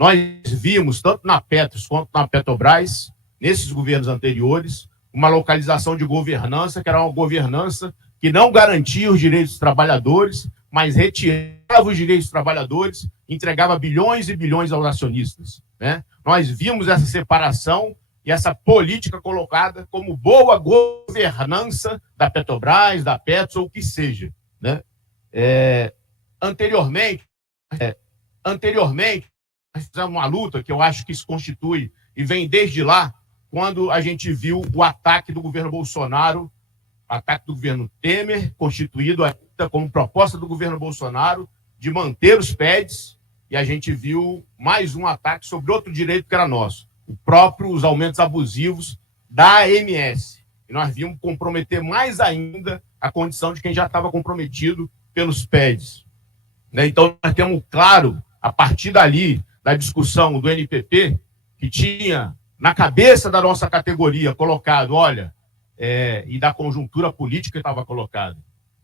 Nós vimos, tanto na Petros quanto na Petrobras, nesses governos anteriores, uma localização de governança, que era uma governança que não garantia os direitos dos trabalhadores, mas retirava os direitos dos trabalhadores, entregava bilhões e bilhões aos acionistas, né? Nós vimos essa separação e essa política colocada como boa governança da Petrobras, da Petros, ou o que seja, né? Anteriormente, nós fizemos uma luta que eu acho que se constitui e vem desde lá, quando a gente viu o ataque do governo Bolsonaro, ataque do governo Temer, constituído ainda como proposta do governo Bolsonaro de manter os PEDs, e a gente viu mais um ataque sobre outro direito que era nosso, os aumentos abusivos da AMS. E nós vimos comprometer mais ainda a condição de quem já estava comprometido pelos PEDs. Então, nós temos claro, a partir dali, da discussão do NPP, que tinha na cabeça da nossa categoria colocado, e da conjuntura política que estava colocada,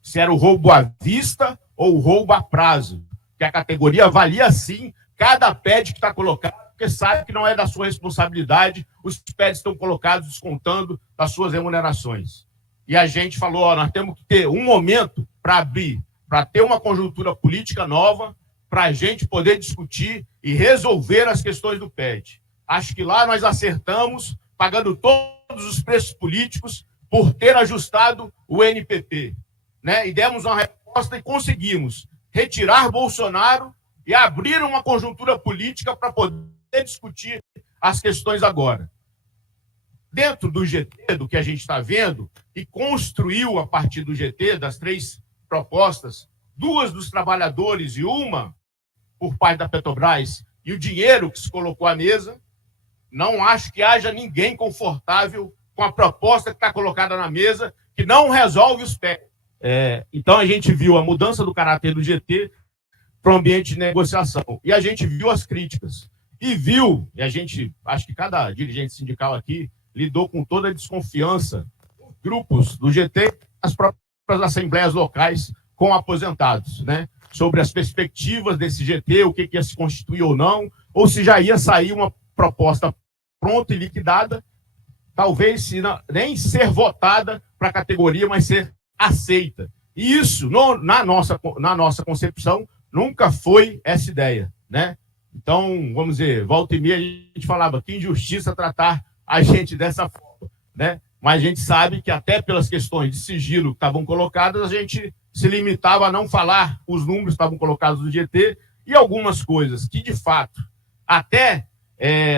se era o roubo à vista ou o roubo a prazo, que a categoria avalia, sim, cada PED que está colocado, porque sabe que não é da sua responsabilidade, os PEDs estão colocados descontando das suas remunerações. E a gente falou, nós temos que ter um momento para abrir, para ter uma conjuntura política nova, para a gente poder discutir e resolver as questões do PED. Acho que lá nós acertamos, pagando todos os preços políticos, por ter ajustado o NPP, né? E demos uma resposta e conseguimos retirar Bolsonaro e abrir uma conjuntura política para poder discutir as questões agora. Dentro do GT, do que a gente está vendo, e construiu a partir do GT, das 3 propostas, 2 dos trabalhadores e uma por parte da Petrobras, e o dinheiro que se colocou à mesa, não acho que haja ninguém confortável com a proposta que está colocada na mesa, que não resolve os pés. Então, a gente viu a mudança do caráter do GT para o ambiente de negociação. E a gente viu as críticas. E a gente, acho que cada dirigente sindical aqui lidou com toda a desconfiança, grupos do GT, as próprias assembleias locais com aposentados, né? Sobre as perspectivas desse GT, o que ia se constituir ou se já ia sair uma proposta pronta e liquidada, talvez nem ser votada para a categoria, mas ser aceita. E isso, na nossa concepção, nunca foi essa ideia, né? Então, vamos dizer, volta e meia a gente falava que injustiça tratar a gente dessa forma, né? Mas a gente sabe que até pelas questões de sigilo que estavam colocadas, a gente se limitava a não falar os números que estavam colocados no GT e algumas coisas que, de fato, até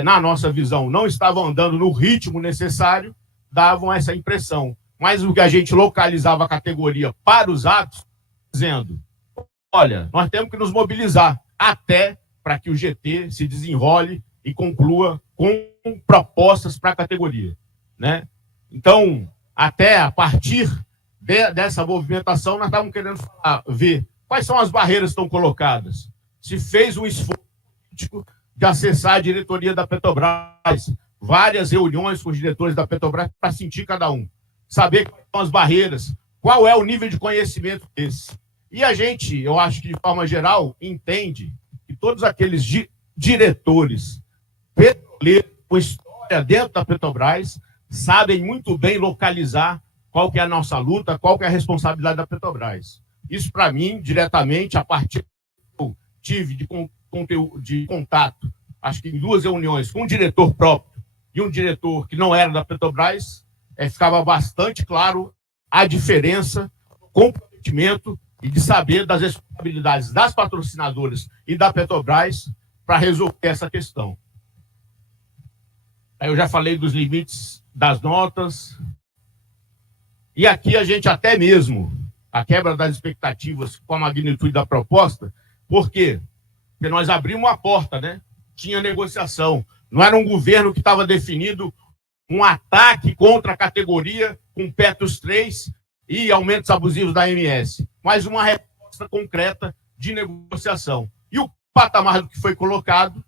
na nossa visão, não estavam andando no ritmo necessário, davam essa impressão. Mas o que a gente localizava a categoria para os atos, dizendo, olha, nós temos que nos mobilizar até para que o GT se desenrole e conclua com propostas para a categoria, né? Então, até a partir dessa movimentação, nós estávamos querendo ver quais são as barreiras que estão colocadas. Se fez um esforço político de acessar a diretoria da Petrobras, várias reuniões com os diretores da Petrobras para sentir cada um, saber quais são as barreiras, qual é o nível de conhecimento desse. E a gente, eu acho que de forma geral, entende que todos aqueles diretores petroleiros com história dentro da Petrobras sabem muito bem localizar qual que é a nossa luta, qual que é a responsabilidade da Petrobras. Isso, para mim, diretamente, a partir que eu tive de contato, acho que em 2 reuniões, com um diretor próprio e um diretor que não era da Petrobras, ficava bastante claro a diferença, o comprometimento e de saber das responsabilidades das patrocinadoras e da Petrobras para resolver essa questão. Aí eu já falei dos limites das notas. E aqui a gente até mesmo, a quebra das expectativas com a magnitude da proposta, por quê? Porque nós abrimos uma porta, né? Tinha negociação. Não era um governo que estava definido um ataque contra a categoria com Petros 3 e aumentos abusivos da AMS, mas uma resposta concreta de negociação. E o patamar do que foi colocado,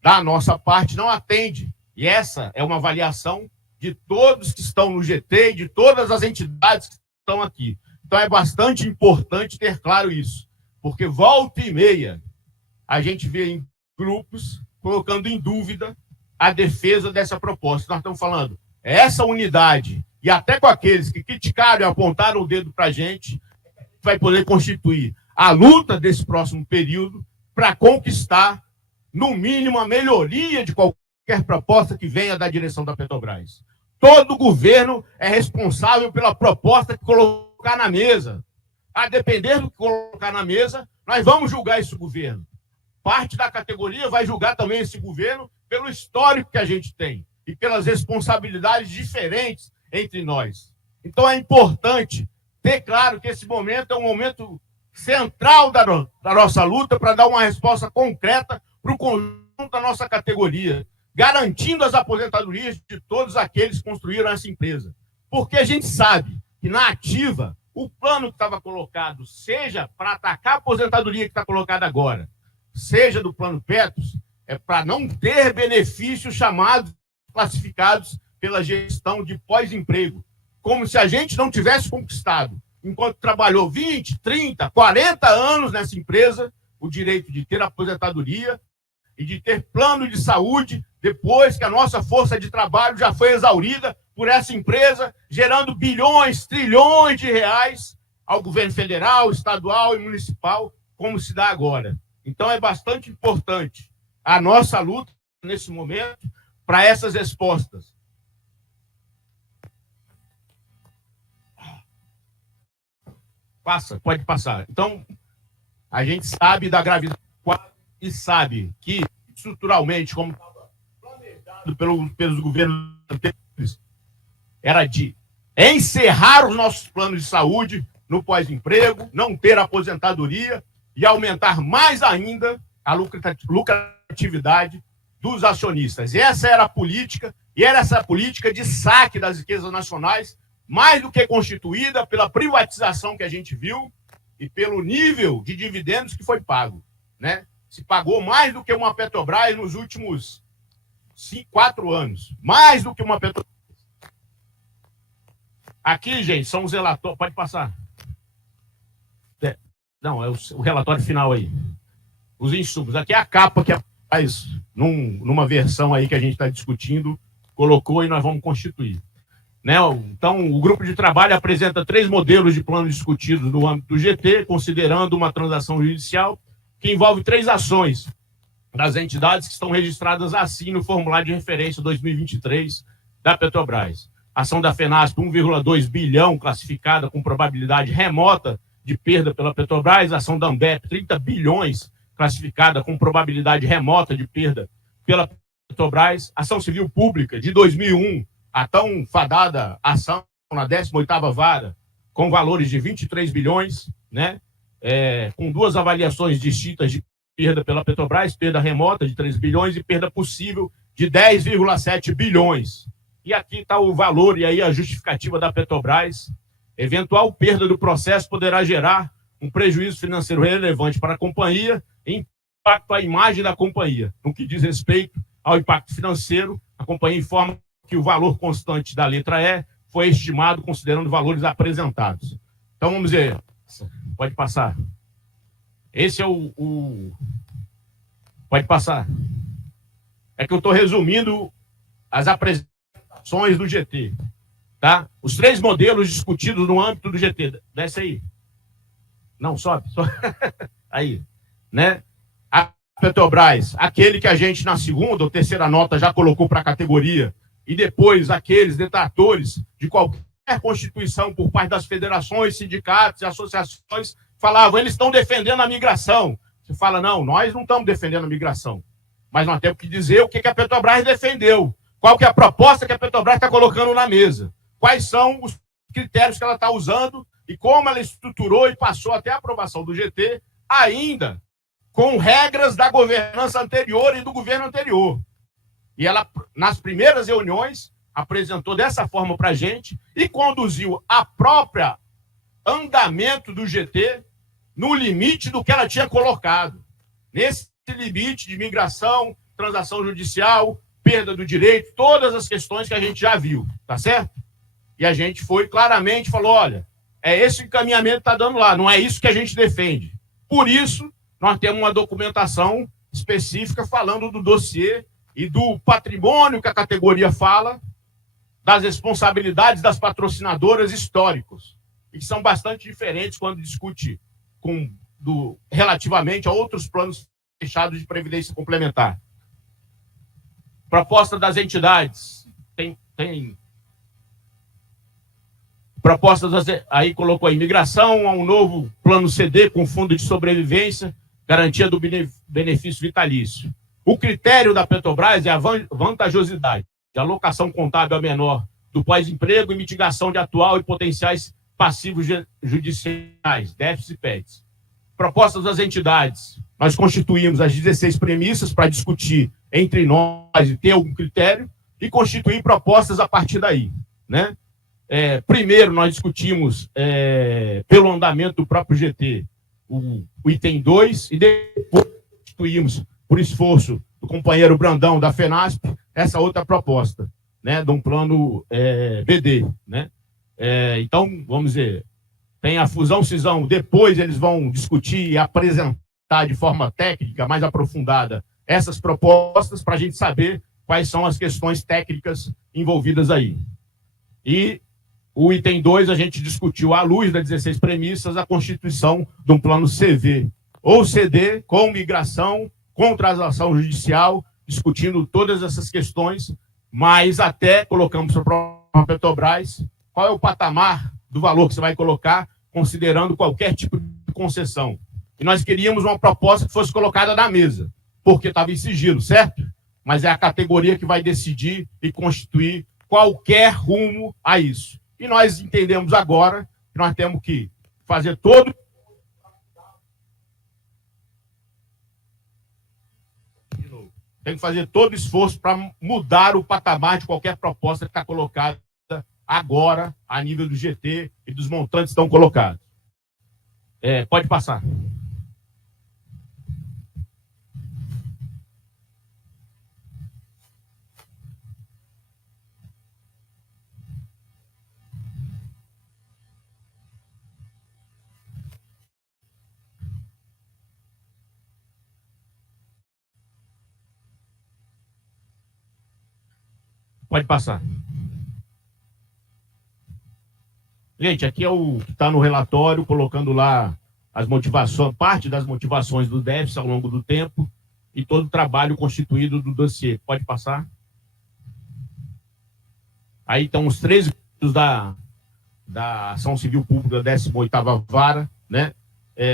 da nossa parte, não atende. E essa é uma avaliação de todos que estão no GT e de todas as entidades que estão aqui. Então é bastante importante ter claro isso, porque volta e meia a gente vê em grupos colocando em dúvida a defesa dessa proposta. Nós estamos falando, essa unidade, e até com aqueles que criticaram e apontaram o dedo para a gente, vai poder constituir a luta desse próximo período para conquistar, no mínimo, a melhoria de qualquer proposta que venha da direção da Petrobras. Todo governo é responsável pela proposta que colocar na mesa. A depender do que colocar na mesa, nós vamos julgar esse governo. Parte da categoria vai julgar também esse governo pelo histórico que a gente tem e pelas responsabilidades diferentes entre nós. Então é importante ter claro que esse momento é um momento central da nossa luta para dar uma resposta concreta para o conjunto da nossa categoria, garantindo as aposentadorias de todos aqueles que construíram essa empresa. Porque a gente sabe que na ativa, o plano que estava colocado, seja para atacar a aposentadoria que está colocada agora, seja do plano Petros, é para não ter benefícios chamados, classificados pela gestão de pós-emprego, como se a gente não tivesse conquistado, enquanto trabalhou 20, 30, 40 anos nessa empresa, o direito de ter aposentadoria e de ter plano de saúde depois que a nossa força de trabalho já foi exaurida por essa empresa, gerando bilhões, trilhões de reais ao governo federal, estadual e municipal, como se dá agora. Então é bastante importante a nossa luta nesse momento para essas respostas. Passa, pode passar. Então, a gente sabe da gravidade e sabe que, estruturalmente, como estava planejado pelos governos anteriores, era de encerrar os nossos planos de saúde no pós-emprego, não ter aposentadoria e aumentar mais ainda a lucratividade dos acionistas. E essa era a política, e era essa política de saque das riquezas nacionais, mais do que constituída pela privatização que a gente viu e pelo nível de dividendos que foi pago, né? Se pagou mais do que uma Petrobras nos últimos 4 anos. Mais do que uma Petrobras. Aqui, gente, são os relatórios. Pode passar. Não, é o relatório final aí. Os insumos. Aqui é a capa que faz numa versão aí que a gente está discutindo, colocou e nós vamos constituir. Né? Então, o grupo de trabalho apresenta 3 modelos de plano discutidos no âmbito do GT, considerando uma transação judicial que envolve 3 ações das entidades que estão registradas assim no formulário de referência 2023 da Petrobras. Ação da FENASP, 1,2 bilhão, classificada com probabilidade remota de perda pela Petrobras. Ação da Ambep, 30 bilhões, classificada com probabilidade remota de perda pela Petrobras. Ação civil pública, de 2001, a tão fadada ação na 18ª vara, com valores de 23 bilhões, né? Com 2 avaliações distintas de perda pela Petrobras, perda remota de 3 bilhões e perda possível de 10,7 bilhões. E aqui está o valor e aí a justificativa da Petrobras. Eventual perda do processo poderá gerar um prejuízo financeiro relevante para a companhia e impacto à imagem da companhia. No que diz respeito ao impacto financeiro, a companhia informa que o valor constante da letra E foi estimado considerando valores apresentados. Então, vamos ver. Pode passar. Esse é Pode passar. É que eu estou resumindo as apresentações do GT. Tá? Os 3 modelos discutidos no âmbito do GT. Desce aí. Não, sobe. Aí. Né? A Petrobras, aquele que a gente na 2ª ou 3ª nota já colocou para a categoria, e depois aqueles detratores de qualquer constituição por parte das federações, sindicatos e associações falavam, eles estão defendendo a migração. Você fala, não, nós não estamos defendendo a migração. Mas nós temos que dizer o que a Petrobras defendeu. Qual que é a proposta que a Petrobras está colocando na mesa. Quais são os critérios que ela está usando e como ela estruturou e passou até a aprovação do GT, ainda com regras da governança anterior e do governo anterior. E ela, nas primeiras reuniões, apresentou dessa forma para a gente e conduziu a própria andamento do GT no limite do que ela tinha colocado. Nesse limite de migração, transação judicial, perda do direito, todas as questões que a gente já viu, tá certo? E a gente foi claramente, falou, olha, é esse encaminhamento que está dando lá, não é isso que a gente defende. Por isso, nós temos uma documentação específica falando do dossiê e do patrimônio que a categoria fala, das responsabilidades das patrocinadoras históricos, e que são bastante diferentes quando discute relativamente a outros planos fechados de previdência complementar. Proposta das entidades. Tem propostas, aí colocou a imigração, a um novo plano CD com fundo de sobrevivência, garantia do benefício vitalício. O critério da Petrobras é a vantajosidade de alocação contábil a menor do pós-emprego e mitigação de atual e potenciais passivos judiciais, déficits e PEDs. Propostas das entidades. Nós constituímos as 16 premissas para discutir entre nós e ter algum critério e constituir propostas a partir daí, né? Primeiro, nós discutimos, pelo andamento do próprio GT, o item 2, e depois constituímos, por esforço do companheiro Brandão, da FENASP, essa outra proposta, né, de um plano BD. Né? Então, vamos dizer, tem a fusão-cisão, depois eles vão discutir e apresentar de forma técnica, mais aprofundada, essas propostas para a gente saber quais são as questões técnicas envolvidas aí. E o item 2, a gente discutiu, à luz das 16 premissas, a constituição de um plano CV ou CD com migração, com transação judicial, discutindo todas essas questões, mas até colocamos para a Petrobras qual é o patamar do valor que você vai colocar, considerando qualquer tipo de concessão. E nós queríamos uma proposta que fosse colocada na mesa, porque estava em sigilo, certo? Mas é a categoria que vai decidir e constituir qualquer rumo a isso. E nós entendemos agora que nós temos que fazer todo... Tem que fazer todo esforço para mudar o patamar de qualquer proposta que está colocada agora a nível do GT e dos montantes que estão colocados. Pode passar. Pode passar. Gente, aqui é o que está no relatório, colocando lá as motivações, parte das motivações do déficit ao longo do tempo e todo o trabalho constituído do dossiê. Pode passar. Aí estão os 13 da Ação Civil Pública da 18ª Vara, né?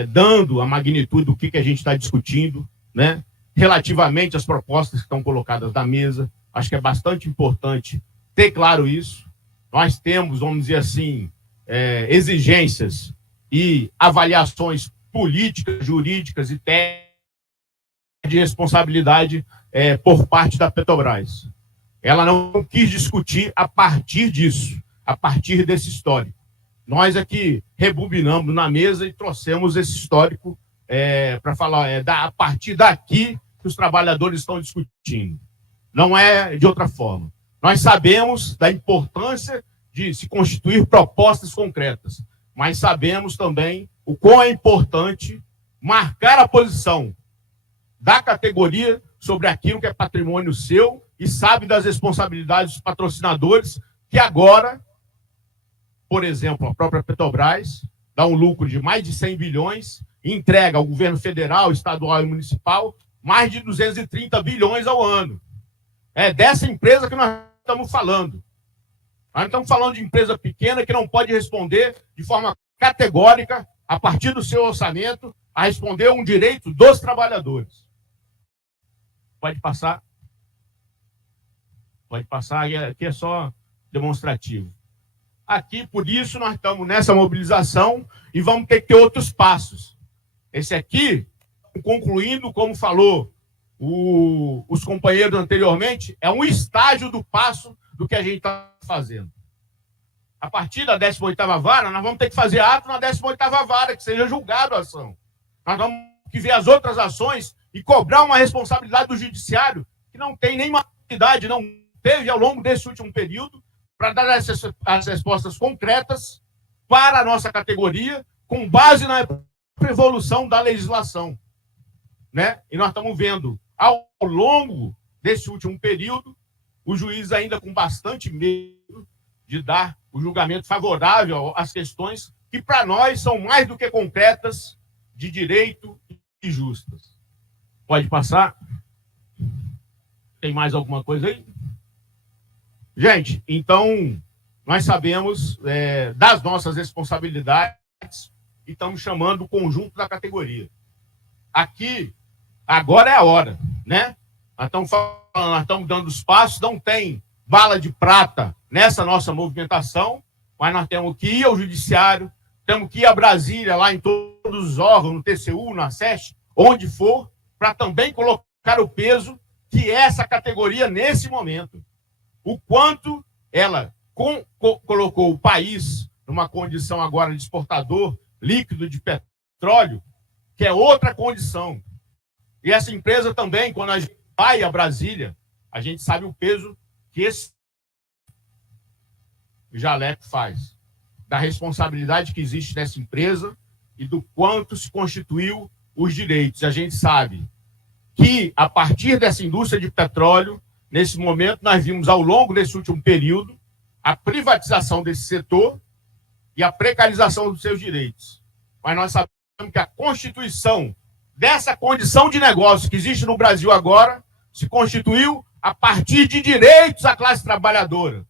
Dando a magnitude do que a gente está discutindo, né? Relativamente às propostas que estão colocadas na mesa. Acho que é bastante importante ter claro isso. Nós temos, vamos dizer assim, exigências e avaliações políticas, jurídicas e técnicas de responsabilidade por parte da Petrobras. Ela não quis discutir a partir disso, a partir desse histórico. Nós aqui rebobinamos na mesa e trouxemos esse histórico para falar, a partir daqui que os trabalhadores estão discutindo. Não é de outra forma. Nós sabemos da importância de se constituir propostas concretas, mas sabemos também o quão é importante marcar a posição da categoria sobre aquilo que é patrimônio seu e sabe das responsabilidades dos patrocinadores, que agora, por exemplo, a própria Petrobras dá um lucro de mais de 100 bilhões e entrega ao governo federal, estadual e municipal mais de 230 bilhões ao ano. É dessa empresa que nós estamos falando. Nós não estamos falando de empresa pequena que não pode responder de forma categórica, a partir do seu orçamento, a responder um direito dos trabalhadores. Pode passar. Pode passar, aqui é só demonstrativo. Aqui, por isso, nós estamos nessa mobilização e vamos ter que ter outros passos. Esse aqui, concluindo, como falou os companheiros anteriormente, é um estágio do passo do que a gente está fazendo. A partir da 18ª Vara, nós vamos ter que fazer ato na 18ª Vara, que seja julgado a ação. Nós vamos ter que ver as outras ações e cobrar uma responsabilidade do judiciário que não tem nenhuma atividade, não teve ao longo desse último período, para dar as respostas concretas para a nossa categoria, com base na evolução da legislação. né? E nós estamos vendo, ao longo desse último período, o juiz ainda com bastante medo de dar o julgamento favorável às questões que, para nós, são mais do que concretas, de direito e justas. Pode passar? Tem mais alguma coisa aí? Gente, então, nós sabemos das nossas responsabilidades e estamos chamando o conjunto da categoria. Aqui, agora é a hora, né? Nós estamos falando, nós estamos dando os passos, não tem bala de prata nessa nossa movimentação, mas nós temos que ir ao judiciário, temos que ir a Brasília, lá em todos os órgãos, no TCU, na SESC, onde for, para também colocar o peso que é essa categoria nesse momento. O quanto ela colocou o país numa condição agora de exportador líquido de petróleo, que é outra condição. E essa empresa também, quando a gente vai a Brasília, a gente sabe o peso que esse jaleco faz, da responsabilidade que existe nessa empresa e do quanto se constituiu os direitos. A gente sabe que, a partir dessa indústria de petróleo, nesse momento, nós vimos, ao longo desse último período, a privatização desse setor e a precarização dos seus direitos. Mas nós sabemos que a constituição dessa condição de negócio que existe no Brasil agora se constituiu a partir de direitos à classe trabalhadora,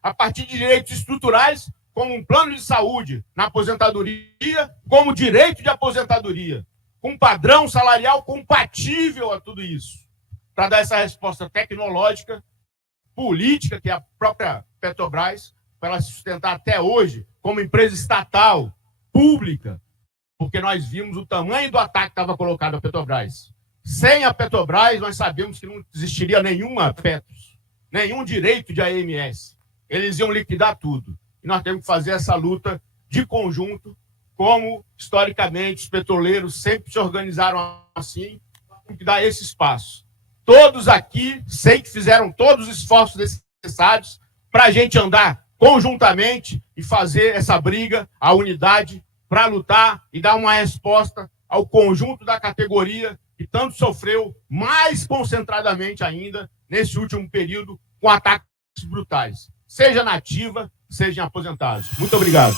a partir de direitos estruturais, como um plano de saúde na aposentadoria, como direito de aposentadoria, com um padrão salarial compatível a tudo isso, para dar essa resposta tecnológica, política, que é a própria Petrobras, para ela se sustentar até hoje como empresa estatal, pública, porque nós vimos o tamanho do ataque que estava colocado à Petrobras. Sem a Petrobras, nós sabemos que não existiria nenhuma Petros, nenhum direito de AMS. Eles iam liquidar tudo. E nós temos que fazer essa luta de conjunto, como, historicamente, os petroleiros sempre se organizaram assim, temos que dar esse espaço. Todos aqui, sei que fizeram todos os esforços necessários para a gente andar conjuntamente e fazer essa briga, a unidade, para lutar e dar uma resposta ao conjunto da categoria que tanto sofreu, mais concentradamente ainda, nesse último período, com ataques brutais, seja na ativa, seja em aposentados. Muito obrigado.